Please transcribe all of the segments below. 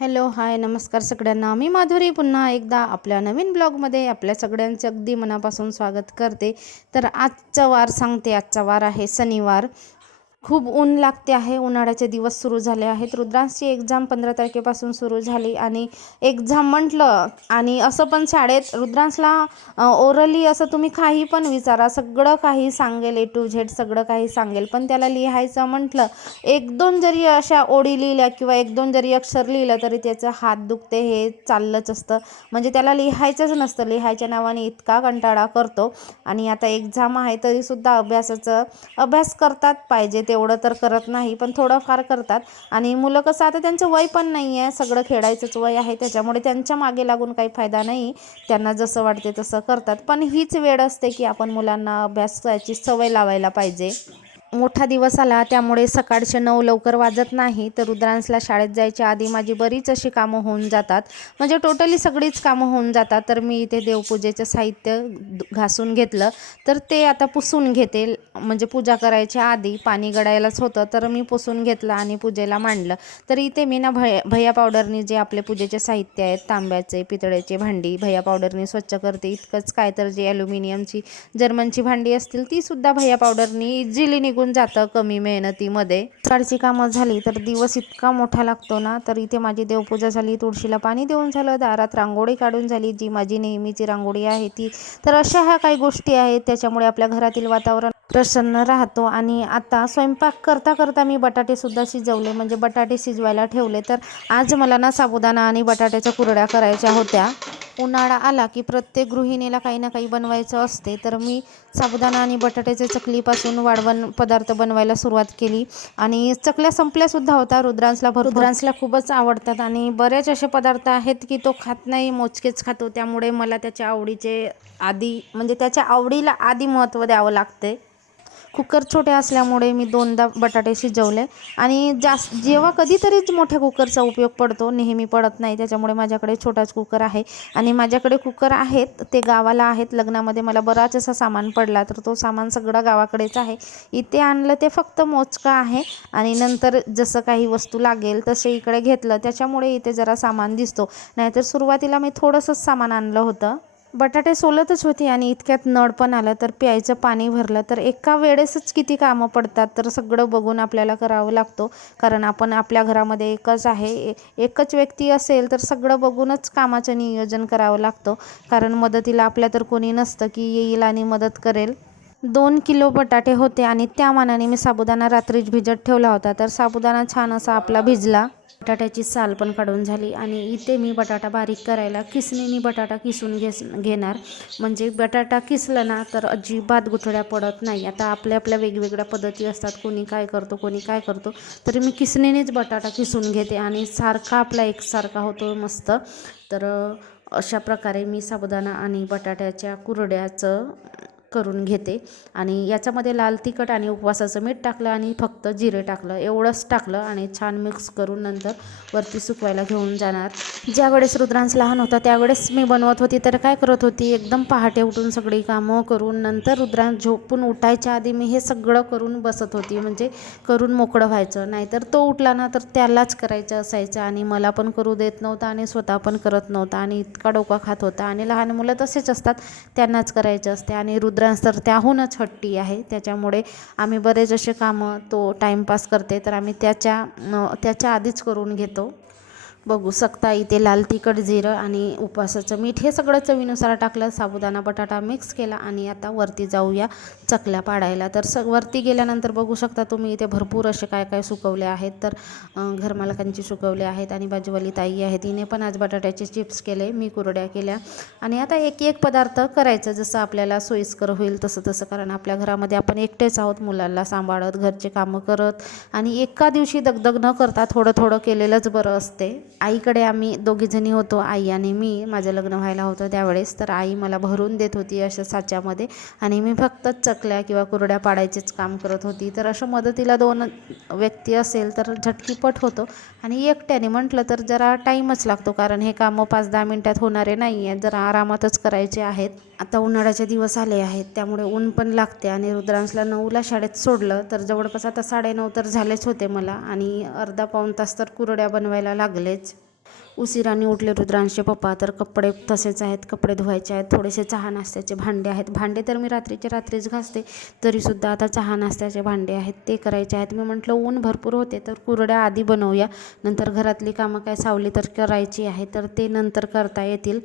Hello hi नमस्कार सगळ्यांना. मी माधुरी पुन्हा एकदा आपल्या नवीन ब्लॉगमध्ये आपल्या सगळ्यांचं अगदी मनापासून स्वागत करते. तर आजचा वार सांगते आजचा वार आहे शनिवार. खूप ऊन लागते आहे. उन्हाळ्याचे दिवस सुरू झाले आहेत. रुद्रांशची एक्झाम पंधरा तारखेपासून सुरू झाली आणि एक्झाम म्हटलं आणि असं पण शाळेत रुद्रांशला ओरली असं तुम्ही काही पण विचारा. सगळं काही सांगेल ए टू झेड सगळं काही सांगेल. पण त्याला लिहायचं म्हटलं एक दोन जरी अशा ओळी लिहिल्या किंवा एक दोन जरी अक्षर लिहिलं तरी त्याचं हात दुखते हे चाललंच असतं. म्हणजे त्याला लिहायचंच नसतं. लिहायच्या नावाने इतका कंटाळा करतो. आणि आता एक्झाम आहे तरीसुद्धा अभ्यासाचं अभ्यास करतात पाहिजे. ते तेवढं तर करत नाही पण थोडंफार करतात. आणि मुलं कसं आता त्यांचं वय पण नाही आहे सगळं खेळायचंच वय आहे त्याच्यामुळे त्यांच्या मागे लागून काही फायदा नाही. त्यांना जसं वाटते तसं करतात. पण हीच वेळ असते की आपण मुलांना अभ्यासाची सवय लावायला पाहिजे. मोठा दिवस आला त्यामुळे सकाळचे नऊ लवकर वाजत नाही तर रुद्रांसला शाळेत जायच्या आधी माझी बरीच अशी कामं होऊन जातात. म्हणजे टोटली सगळीच कामं होऊन जातात. तर मी इथे देवपूजेचं साहित्य घासून घेतलं. तर ते आता पुसून घेते. म्हणजे पूजा करायच्या आधी पाणी गडायलाच होतं. तर मी पुसून घेतलं आणि पूजेला मांडलं. तर इथे मी ना भय भैया पावडरनी जे आपले पूजेचे साहित्य आहेत तांब्याचे पितळेचे भांडी भैया पावडरनी स्वच्छ करते. इतकंच काय तर जे ॲल्युमिनियमची जर्मनची भांडी असतील ती सुद्धा भैया पावडरनी इझिली निघून जातं कमी मेहनतीमध्ये. सकाळची कामं झाली तर दिवस इतका मोठा लागतो ना तर इथे माझी देवपूजा झाली तुळशीला पाणी देऊन झालं दारात रांगोळी काढून झाली जी माझी नेहमीची रांगोळी आहे ती. तर अशा ह्या काही गोष्टी आहेत त्याच्यामुळे आपल्या घरातील वातावरण प्रसन्न राहतो. आणि आता स्वयंपाक करता करता मी बटाटेसुद्धा शिजवले म्हणजे बटाटे शिजवायला ठेवले. तर आज मला ना साबुदाणा आणि बटाट्याच्या कुरड्या करायच्या होत्या. उन्हाळा आला की प्रत्येक गृहिणीला काही ना काही बनवायचं असते. तर मी साबुदाणा आणि बटाट्याच्या चकलीपासून वाढवण पदार्थ बनवायला सुरुवात केली. आणि चकल्या संपल्यासुद्धा होता. रुद्रांसला भर रुद्रांसला खूपच आवडतात. आणि बरेच असे पदार्थ आहेत की तो खात नाही मोजकेच खातो. त्यामुळे मला त्याच्या आवडीचे आधी म्हणजे त्याच्या आवडीला आधी महत्त्व द्यावं लागते कुकर छोटे असल्यामुळे मी दोनदा बटाटे शिजवले. आणि जास्त जेव्हा कधीतरीच मोठ्या कुकरचा उपयोग पडतो नेहमी पडत नाही. त्याच्यामुळे माझ्याकडे छोटाच कुकर आहे. आणि माझ्याकडे कुकर आहेत ते गावाला आहेत. लग्नामध्ये मला बराच असा सामान पडला तर तो सामान सगळा गावाकडेच आहे. इथे आणलं ते फक्त मोजकं आहे. आणि नंतर जसं काही वस्तू लागेल तसे इकडे घेतलं. त्याच्यामुळे इथे जरा सामान दिसतो. नाहीतर सुरुवातीला मी थोडंसंच सामान आणलं होतं. बटाटे सोलतच होती आणि इतक्यात नळ पण आलं तर प्यायचं पाणी भरलं. तर एका वेळेसच किती कामं पडतात तर सगळं बघून आपल्याला करावं लागतो. कारण आपण आपल्या घरामध्ये एकच आहे ए- एकच व्यक्ती असेल तर सगळं बघूनच कामाचं नियोजन करावं लागतं. कारण मदतीला आपल्या तर कोणी नसतं की येईल आणि मदत करेल. दोन किलो बटाटे होते आणि त्या मानाने मी साबुदाणा रात्रीच भिजत ठेवला होता. तर साबुदाणा छान असा आपला भिजला. बटाट्याची साल पण काढून झाली आणि इथे मी बटाटा बारीक करायला किसणीने बटाटा किसून घेस घेणार. म्हणजे बटाटा किसला ना तर अजिबात गुठळ्या पडत नाही. आता आपल्या आपल्या वेगवेगळ्या पद्धती असतात. कोणी काय करतो कोणी काय करतो. तरी मी किसणीनेच बटाटा किसून घेते आणि सारखा आपला एकसारखा होतो मस्त. तर अशा प्रकारे मी साबुदाणा आणि बटाट्याच्या कुरड्याचं करून घेते. आणि याच्यामध्ये लाल तिखट आणि उपवासाचं मीठ टाकलं आणि फक्त जिरे टाकलं. एवढंच टाकलं आणि छान मिक्स करून नंतर वरती सुकवायला घेऊन जाणार. ज्या वेळेस रुद्रांश लहान होता त्यावेळेस मी बनवत होती तर काय करत होती? एकदम पहाटे उठून सगळी कामं करून नंतर रुद्रांश झोपून उठायच्या आधी मी हे सगळं करून बसत होती. म्हणजे करून मोकळं व्हायचं. नाहीतर तो उठला ना तर त्यालाच करायचं असायचं आणि मला पण करू देत नव्हता आणि स्वतः पण करत नव्हता आणि इतका डोका खात होता. आणि लहान मुलं तसेच असतात त्यांनाच करायचं असते. आणि रुद्रांश तर त्याहूनच हट्टी आहे. त्याच्यामुळे आम्ही बरेच असे कामं तो टाईमपास करते. तर आम्ही त्याच्या त्याच्या आधीच करून घेतो. बघू शकता इथे लाल तिखट जिरं आणि उपवासाचं मीठ हे सगळं चवीनुसार टाकलं. साबुदाणा बटाटा मिक्स केला आणि आता वरती जाऊया चकल्या पाडायला. तर स वरती गेल्यानंतर बघू शकता तुम्ही इथे भरपूर असे काय काय सुकवले आहेत. तर घरमालकांची सुकवले आहेत आणि बाजूवाली ताई आहे तिने पण आज बटाट्याचे चिप्स केले मी कुरड्या केल्या. आणि आता एक एक पदार्थ करायचं जसं आपल्याला सोयीस्कर होईल तसं तसं. कारण आपल्या घरामध्ये आपण एकटेच आहोत मुलांना सांभाळत घरचे कामं करत. आणि एका दिवशी दगदग न करता थोडं थोडं केलेलंच बरं असते. आईकडे आम्ही दोघीजणी होतो आई आणि मी. माझं लग्न व्हायला होतं त्यावेळेस. तर आई मला भरून देत होती अशा साच्यामध्ये. आणि मी फक्त चकल्या किंवा कुरड्या पाडायचेच काम करत होती. तर अशा मदतीला दोन व्यक्ती असेल तर झटकीपट होतो. आणि एकट्याने म्हटलं तर जरा टाईमच लागतो कारण हे कामं पाच दहा मिनटात होणारे नाही आहेत जरा आरामातच करायचे आहेत. आता उन्हाळ्याचे दिवस आले आहेत त्यामुळे ऊन पण लागते आणि रुद्रांशला नऊला शाळेत सोडलं तर जवळपास आता साडेनऊ तर झालेच होते मला आणि अर्धा पाऊण तास तर कुरड्या बनवायला लागलेच. उशिराने उठले. रुद्रांशचे पप्पा तर कपडे तसेच आहेत कपडे धुवायचे आहेत थोडेसे चहा नाश्त्याचे भांडे आहेत. भांडे तर मी रात्रीचे रात्रीच घासते तरीसुद्धा आता चहा नाश्त्याचे भांडे आहेत ते करायचे आहेत. मी म्हटलं ऊन भरपूर होते तर कुरड्या आधी बनवूया. नंतर घरातली कामं काय सावली तर करायची आहे तर ते नंतर करता येतील.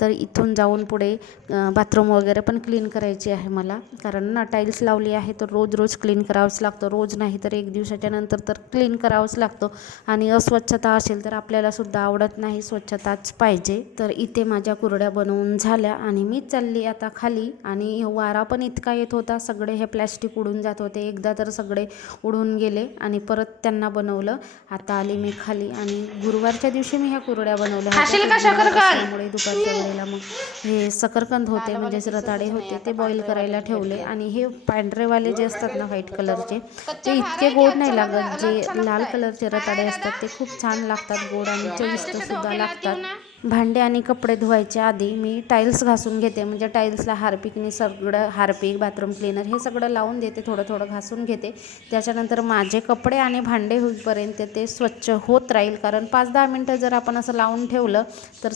तर इथून जाऊन पुढे बाथरूम वगैरे पण क्लीन करायची आहे मला. कारण ना टाईल्स लावली आहे तर रोज रोज क्लीन करावंच लागतं. रोज नाही तर एक दिवसाच्या नंतर तर क्लीन करावंच लागतं. आणि अस्वच्छता असेल तर आपल्यालासुद्धा आवडत नाही स्वच्छताच पाहिजे. तर इथे माझ्या कुरड्या बनवून झाल्या आणि मी चालली आता खाली. आणि वारा पण इतका येत होता सगळे हे प्लॅस्टिक उडून जात होते. एकदा तर सगळे उडून गेले आणि परत त्यांना बनवलं. आता आली मी खाली आणि गुरुवारच्या दिवशी मी ह्या कुरड्या बनवल्या असल्यामुळे दुपारच्या वेळेला मग हे सकरकंद होते म्हणजेच रताळे होते. ते बॉईल करायला ठेवले. आणि हे पांढरेवाले जे असतात ना व्हाईट कलरचे ते इतके गोड नाही लागत. जे लाल कलरचे रताळे असतात ते खूप छान लागतात गोड आणि चविष्ट सुद्धा लागतात. भांडे आणि कपडे धुवायच्या आधी मी टाईल्स घासून घेते. म्हणजे टाईल्सला हार्पिकने सगळं हार्पिक बाथरूम क्लीनर हे सगळं लावून देते. थोडं थोडं घासून घेते. त्याच्यानंतर माझे कपडे आणि भांडे होईपर्यंत ते स्वच्छ होत राहील. कारण पाच दहा मिनटं जर आपण असं लावून ठेवलं तर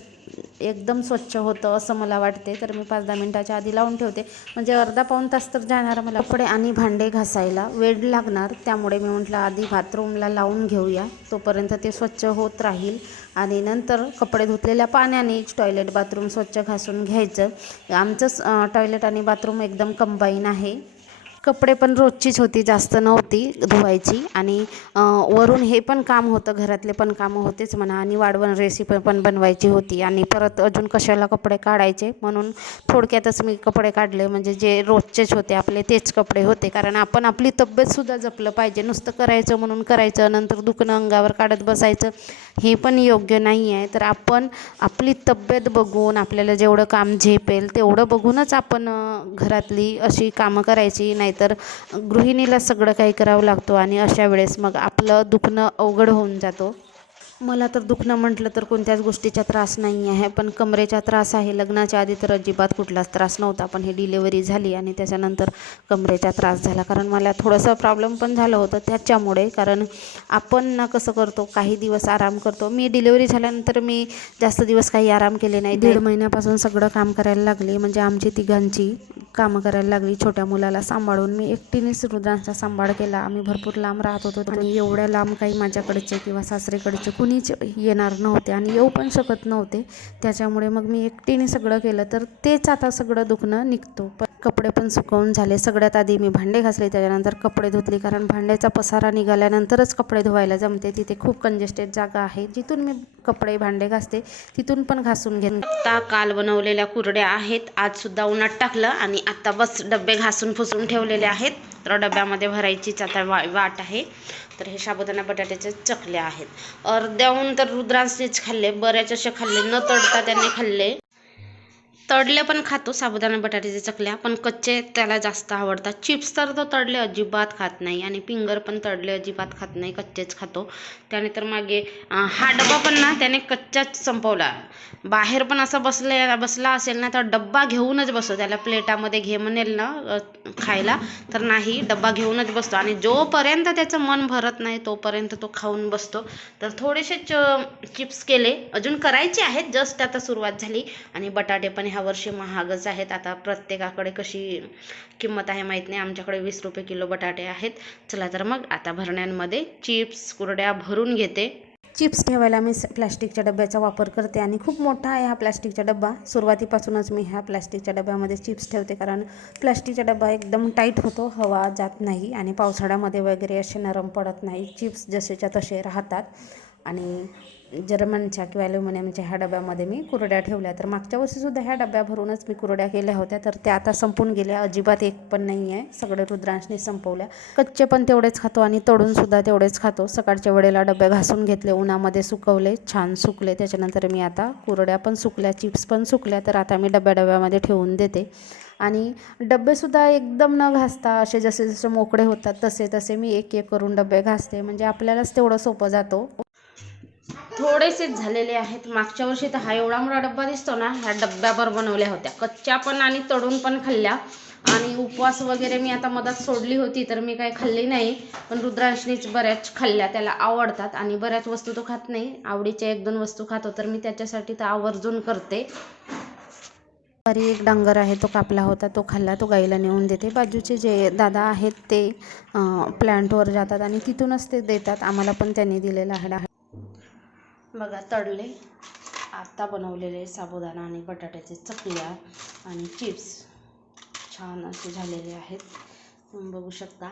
एकदम स्वच्छ होतं असं मला वाटते तर मी पाच दहा मिनटाच्या आधी लावून ठेवते. म्हणजे अर्धा पाऊण तास तर जाणार मला. कपडे आणि भांडे घासायला वेळ लागणार. त्यामुळे मी म्हटलं आधी बाथरूमला लावून घेऊया. तोपर्यंत ते स्वच्छ होत राहील. आणि नंतर कपडे धुतलेल्या पाण्यानेच टॉयलेट बाथरूम स्वच्छ घासून घ्यायचं. आमचंच टॉयलेट आणि बाथरूम एकदम कंबाईन आहे. कपडे पण रोजचीच होती जास्त नव्हती धुवायची. आणि वरून हे पण काम होतं घरातले पण कामं होतेच म्हणा आणि वाढवण रेसिपी पण बनवायची होती. आणि परत अजून कशाला कपडे काढायचे म्हणून थोडक्यातच मी कपडे काढले. म्हणजे जे रोजचेच होते आपले तेच कपडे होते. कारण आपण आपली तब्येतसुद्धा जपलं पाहिजे. नुसतं करायचं म्हणून करायचं नंतर दुखणं अंगावर काढत बसायचं हे पण योग्य नाही आहे तर आपण आपली तब्येत बघून आपल्याला जेवढं काम झेपेल तेवढं बघूनच आपण घरातली अशी कामं करायची. नाही नाहीतर गृहिणीला सगळं काही करावं लागतो आणि अशा वेळेस मग आपलं दुखणं अवघड होऊन जातो. मला तर दुखणं म्हटलं तर कोणत्याच गोष्टीचा त्रास नाही आहे पण कमरेचा त्रास आहे. लग्नाच्या आधी तर अजिबात कुठलाच त्रास नव्हता पण ही डिलेवरी झाली आणि त्याच्यानंतर कमरेचा त्रास झाला. कारण मला थोडंसं प्रॉब्लेम पण झालं होतं त्याच्यामुळे. कारण आपण ना कसं करतो काही दिवस आराम करतो. मी डिलेवरी झाल्यानंतर मी जास्त दिवस काही आराम केले नाही. दीड महिन्यापासून सगळं काम करायला लागली. म्हणजे आमची तिघांची कामं करायला लागली. छोट्या मुलाला सांभाळून मी एकटीनेच रुद्रांचा सांभाळ केला. आम्ही भरपूर लांब राहत होतो. आणि एवढ्या लांब काही माझ्याकडचे किंवा सासरेकडचे कोणीच येणार नव्हते आणि येऊ पण शकत नव्हते. त्याच्यामुळे मग मी एकटीने सगळं केलं. तर तेच आता सगळं दुखणं निघतो. पण कपडे पण सुकवून झाले. सगळ्यात आधी मी भांडे घासले. त्याच्यानंतर कपडे धुतले. कारण भांड्याचा पसारा निघाल्यानंतरच कपडे धुवायला जमते. तिथे खूप कंजेस्टेड जागा आहे. जिथून मी कपडे भांडे घासते तिथून पण घासून घेऊन आता काल बनवलेल्या कुरड्या आहेत. आज सुद्धा उन्हात टाकलं आणि आता बस डबे घासून फुसून ठेवलेले आहेत. तर डब्यामध्ये भरायचीच आता वा वाट आहे. तर हे साबुदाणा बटाट्याचे चकले आहेत. अर्ध्याहून तर रुद्रांसनीच खाल्ले. बऱ्याच असे खाल्ले. न तडता त्यांनी खाल्ले. तडले पण खातो साबुदाणा बटाट्याच्या चकल्या पण कच्चे त्याला जास्त आवडतात. चिप्स तर तो तडले अजिबात खात नाही आणि पिंगर पण तडले अजिबात खात नाही कच्चेच खातो. त्याने तर मागे हा डबा पण ना त्याने कच्चाच संपवला. बाहेर पण असा बसले बसला असेल ना तर डब्बा घेऊनच बसतो. त्याला प्लेटामध्ये घे म्हणेल ना खायला तर नाही डब्बा घेऊनच बसतो. आणि जोपर्यंत त्याचं मन भरत नाही तोपर्यंत तो खाऊन बसतो. तर थोडेसे चिप्स केले. अजून करायचे आहेत जस्ट आता सुरुवात झाली. आणि बटाटे पण ह्या वर्षी महागच आहेत. आता प्रत्येकाकडे कशी किंमत आहे माहीत नाही. आमच्याकडे वीस रुपये किलो बटाटे आहेत. चला तर मग आता भरण्यांमध्ये चिप्स कुरड्या भरून घेते. चिप्स ठेवायला मी प्लॅस्टिकच्या डब्याचा वापर करते आणि खूप मोठा आहे हा प्लॅस्टिकचा डब्बा. सुरुवातीपासूनच मी ह्या प्लॅस्टिकच्या डब्यामध्ये चिप्स ठेवते कारण प्लॅस्टिकचा डब्बा एकदम टाईट होतो. हवा जात नाही आणि पावसाळ्यामध्ये वगैरे असे नरम पडत नाही. चिप्स जसेच्या तसे राहतात आणि जर्मनच्या किंवा ॲल्युमिनियमच्या ह्या डब्यामध्ये मी कुरड्या ठेवल्या. तर मागच्या वर्षीसुद्धा ह्या डब्या भरूनच मी कुरड्या केल्या होत्या. तर त्या आता संपून गेल्या. अजिबात एक पण नाही आहे सगळे रुद्रांशने संपवल्या. कच्चे पण तेवढेच खातो आणि तोडूनसुद्धा तेवढेच खातो. सकाळच्या वेळेला डबे घासून घेतले उन्हामध्ये सुकवले छान सुकले. त्याच्यानंतर मी आता कुरड्या पण सुकल्या चिप्स पण सुकल्या. तर आता मी डब्या डब्यामध्ये ठेवून देते. आणि डब्बेसुद्धा एकदम न घासता असे जसे जसे मोकळे होतात तसे तसे मी एक एक करून डबे घासते. म्हणजे आपल्यालाच तेवढं सोपं जातो. थोडेसेच झालेले आहेत. मागच्या वर्षी तर हा एवढा मोठा डब्बा दिसतो ना ह्या डब्यावर बनवल्या होत्या. कच्च्या पण आणि तळून पण खाल्ल्या. आणि उपवास वगैरे मी आता मधात सोडली होती तर मी काही खाल्ली नाही. पण रुद्रांशनीच बऱ्याच खाल्ल्या त्याला आवडतात. आणि बऱ्याच वस्तू तो खात नाही. आवडीच्या एक दोन वस्तू खातो तर मी त्याच्यासाठी तर आवर्जून करते. दुपारी एक डांगर आहे तो कापला होता. तो खाल्ला तो गाईला नेऊन देते. बाजूचे जे दादा आहेत ते प्लॅन्टवर जातात आणि तिथूनच ते देतात. आम्हाला पण त्यांनी दिलेला आहे बघा तळले आत्ता बनवलेले साबुदाणा आणि बटाट्याचे चकल्या आणि चिप्स छान असे झालेले आहेत. तुम्ही बघू शकता.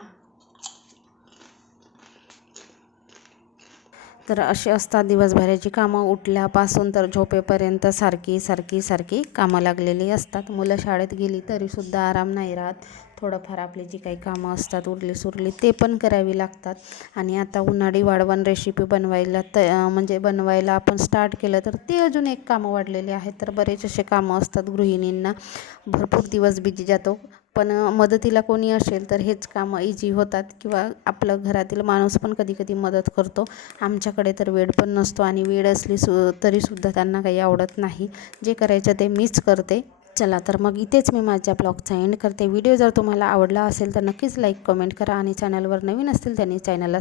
तर असे असतात दिवसभराची कामं. उठल्यापासून तर झोपेपर्यंत सारखी सारखी सारखी कामं लागलेली असतात. मुलं शाळेत गेली तरीसुद्धा आराम नाही राहत. थोडंफार आपली जी काही कामं असतात उरली सुरली ते पण करावी लागतात. आणि आता उन्हाळी वाढवण रेसिपी बनवायला त म्हणजे बनवायला आपण स्टार्ट केलं तर ते अजून एक कामं वाढलेली आहेत. तर बरेच असे कामं असतात गृहिणींना. भरपूर दिवस बिजी जातो. पण मदतीला कोणी असेल तर हेच कामं इझी होतात किंवा आपलं घरातील माणूस पण कधी कधी मदत करतो. आमच्याकडे तर वेळ पण नसतो आणि वेळ असली सु तरीसुद्धा त्यांना काही आवडत नाही. जे करायचं ते मीच करते. चला तर मग इथेच मी माझ्या ब्लॉगचा एंड करते. व्हिडिओ जर तुम्हाला आवडला असेल तर नक्कीच लाईक कमेंट करा आणि चॅनलवर नवीन असतील त्यांनी चॅनलला